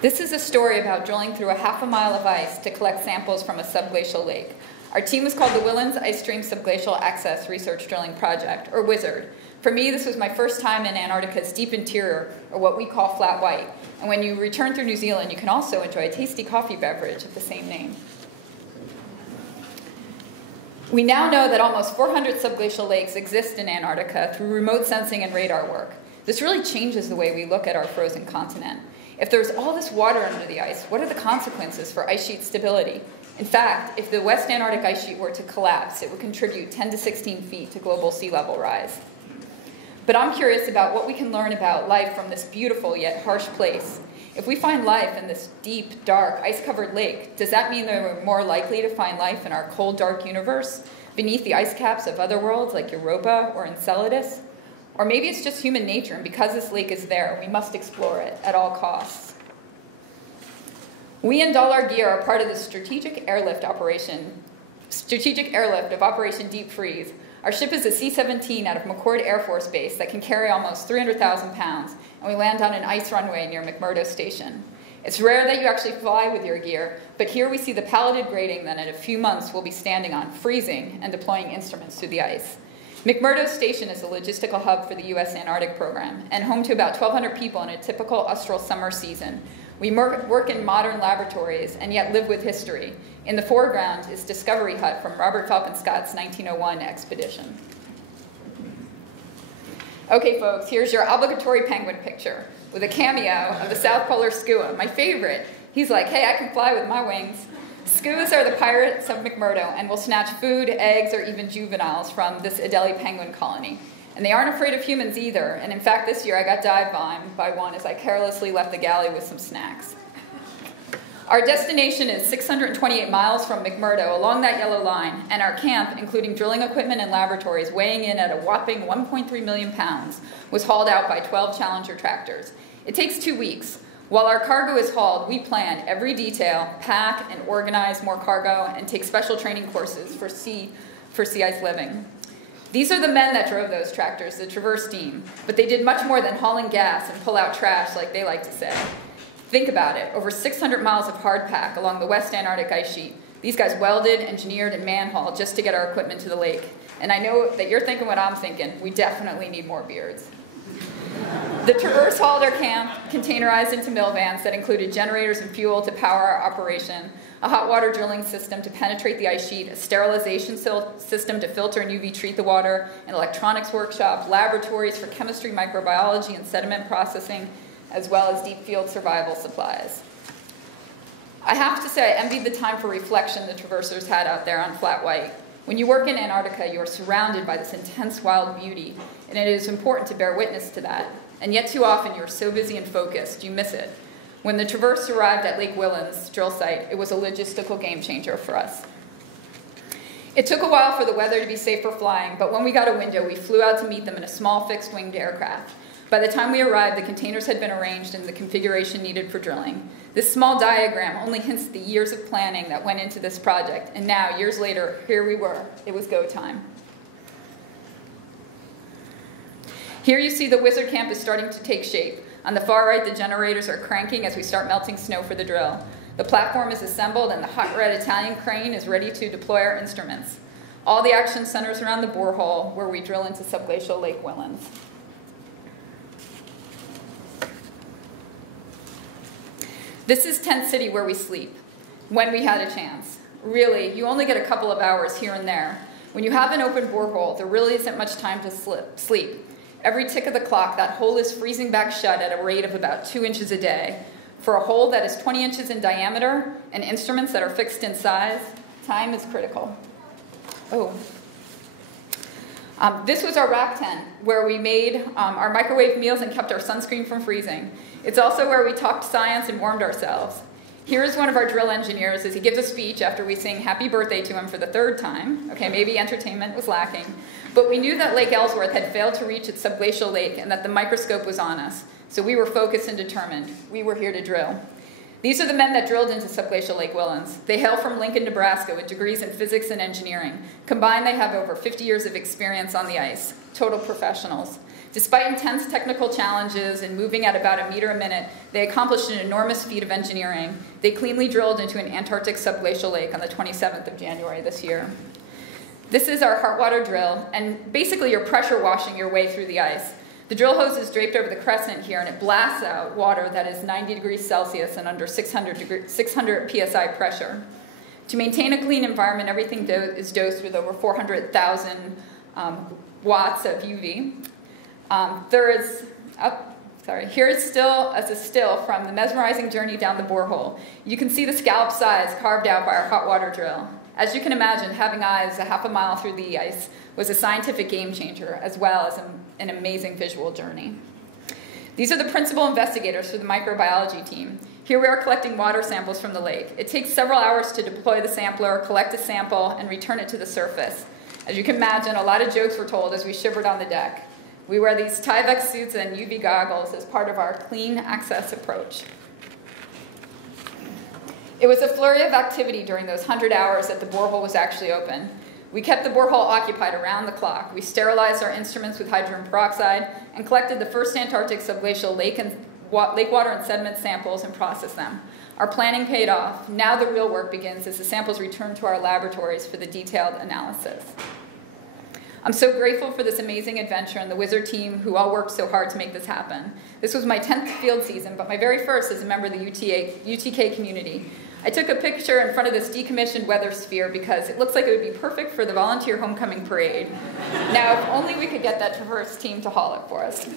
This is a story about drilling through a half a mile of ice to collect samples from a subglacial lake. Our team was called the Whillans Ice Stream Sub-glacial Access Research Drilling Project, or WIZARD. For me, this was my first time in Antarctica's deep interior, or what we call flat white. And when you return through New Zealand, you can also enjoy a tasty coffee beverage of the same name. We now know that almost 400 subglacial lakes exist in Antarctica through remote sensing and radar work. This really changes the way we look at our frozen continent. If there's all this water under the ice, what are the consequences for ice sheet stability? In fact, if the West Antarctic ice sheet were to collapse, it would contribute 10 to 16 feet to global sea level rise. But I'm curious about what we can learn about life from this beautiful yet harsh place. If we find life in this deep, dark, ice-covered lake, does that mean that we're more likely to find life in our cold, dark universe, beneath the ice caps of other worlds like Europa or Enceladus? Or maybe it's just human nature, and because this lake is there, we must explore it at all costs. We in Dollar Gear are part of the strategic airlift of Operation Deep Freeze. Our ship is a C-17 out of McCord Air Force Base that can carry almost 300,000 pounds, and we land on an ice runway near McMurdo Station. It's rare that you actually fly with your gear, but here we see the palleted grating that in a few months we'll be standing on, freezing and deploying instruments through the ice. McMurdo Station is a logistical hub for the U.S. Antarctic program and home to about 1,200 people in a typical austral summer season. We work in modern laboratories and yet live with history. In the foreground is Discovery Hut from Robert Falcon Scott's 1901 expedition. Okay, folks, here's your obligatory penguin picture with a cameo of the South Polar skua, my favorite. He's like, hey, I can fly with my wings. Skuas are the pirates of McMurdo and will snatch food, eggs, or even juveniles from this Adelie penguin colony. And they aren't afraid of humans either. And in fact, this year I got dive bombed by one as I carelessly left the galley with some snacks. Our destination is 628 miles from McMurdo along that yellow line, and our camp, including drilling equipment and laboratories weighing in at a whopping 1.3 million pounds, was hauled out by 12 Challenger tractors. It takes 2 weeks. While our cargo is hauled, we plan every detail, pack and organize more cargo, and take special training courses for sea ice living. These are the men that drove those tractors, the Traverse team, but they did much more than hauling gas and pull out trash like they like to say. Think about it, over 600 miles of hardpack along the West Antarctic ice sheet. These guys welded, engineered, and man-hauled just to get our equipment to the lake. And I know that you're thinking what I'm thinking. We definitely need more beards. The Traverse hauled our camp, containerized into mill vans that included generators and fuel to power our operation, a hot water drilling system to penetrate the ice sheet, a sterilization system to filter and UV treat the water, an electronics workshop, laboratories for chemistry, microbiology, and sediment processing, as well as deep field survival supplies. I have to say I envied the time for reflection the Traversers had out there on flat white. When you work in Antarctica, you are surrounded by this intense wild beauty, and it is important to bear witness to that. And yet too often you are so busy and focused, you miss it. When the Traverse arrived at Lake Whillans drill site, it was a logistical game changer for us. It took a while for the weather to be safe for flying, but when we got a window, we flew out to meet them in a small fixed-winged aircraft. By the time we arrived, the containers had been arranged in the configuration needed for drilling. This small diagram only hints at the years of planning that went into this project, and now, years later, here we were. It was go time. Here you see the WIZARD camp is starting to take shape. On the far right, the generators are cranking as we start melting snow for the drill. The platform is assembled, and the hot red Italian crane is ready to deploy our instruments. All the action centers around the borehole where we drill into subglacial Lake Whillans. This is Tent City where we sleep, when we had a chance. Really, you only get a couple of hours here and there. When you have an open borehole, there really isn't much time to sleep. Every tick of the clock, that hole is freezing back shut at a rate of about 2 inches a day. For a hole that is 20 inches in diameter and instruments that are fixed in size, time is critical. This was our rack tent, where we made our microwave meals and kept our sunscreen from freezing. It's also where we talked science and warmed ourselves. Here's one of our drill engineers as he gives a speech after we sing happy birthday to him for the 3rd time. Okay, maybe entertainment was lacking. But we knew that Lake Ellsworth had failed to reach its subglacial lake and that the microscope was on us. So we were focused and determined. We were here to drill. These are the men that drilled into subglacial Lake Whillans. They hail from Lincoln, Nebraska with degrees in physics and engineering. Combined, they have over 50 years of experience on the ice. Total professionals. Despite intense technical challenges and moving at about a meter a minute, they accomplished an enormous feat of engineering. They cleanly drilled into an Antarctic subglacial lake on the 27th of January this year. This is our Heartwater drill, and basically you're pressure washing your way through the ice. The drill hose is draped over the crescent here, and it blasts out water that is 90 degrees Celsius and under 600 psi pressure. To maintain a clean environment, everything is dosed with over 400,000 watts of UV. Here is a still from the mesmerizing journey down the borehole. You can see the scallop size carved out by our hot water drill. As you can imagine, having eyes a half a mile through the ice was a scientific game changer, as well as an amazing visual journey. These are the principal investigators for the microbiology team. Here we are collecting water samples from the lake. It takes several hours to deploy the sampler, collect a sample, and return it to the surface. As you can imagine, a lot of jokes were told as we shivered on the deck. We wear these Tyvek suits and UV goggles as part of our clean access approach. It was a flurry of activity during those 100 hours that the borehole was actually open. We kept the borehole occupied around the clock. We sterilized our instruments with hydrogen peroxide and collected the first Antarctic subglacial lake water and sediment samples and processed them. Our planning paid off. Now the real work begins as the samples return to our laboratories for the detailed analysis. I'm so grateful for this amazing adventure and the Wizard team who all worked so hard to make this happen. This was my 10th field season, but my very first as a member of the UTK community. I took a picture in front of this decommissioned weather sphere because it looks like it would be perfect for the volunteer homecoming parade. Now, if only we could get that Traverse team to haul it for us.